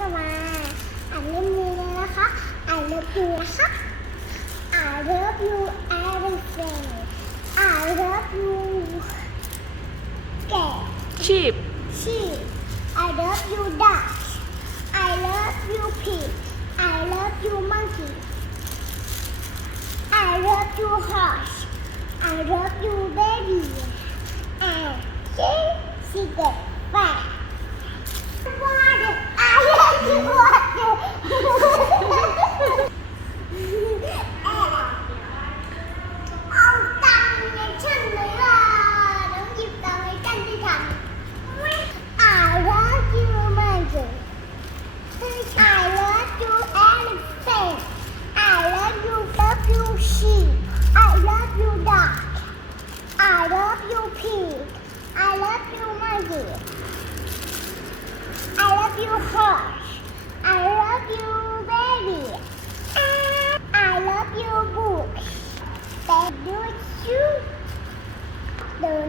จะมาอ่านเล่มนี้เลยนะคะ I love you นะคะ I love you everything I love you แกะ sheep sheep I love you duck I love you pig I love you monkey I love you horse I love you baby and she get fat water I love you water เอาตังค์ในฉันเลยล่ะน้องหยิบตังค์ให้กันที่ทัน I love you monkey I love you elephant I love you sheep I love you duck I love you pig I love you monkey I love you horse I love you baby I love you book แต่ดูชูเดิน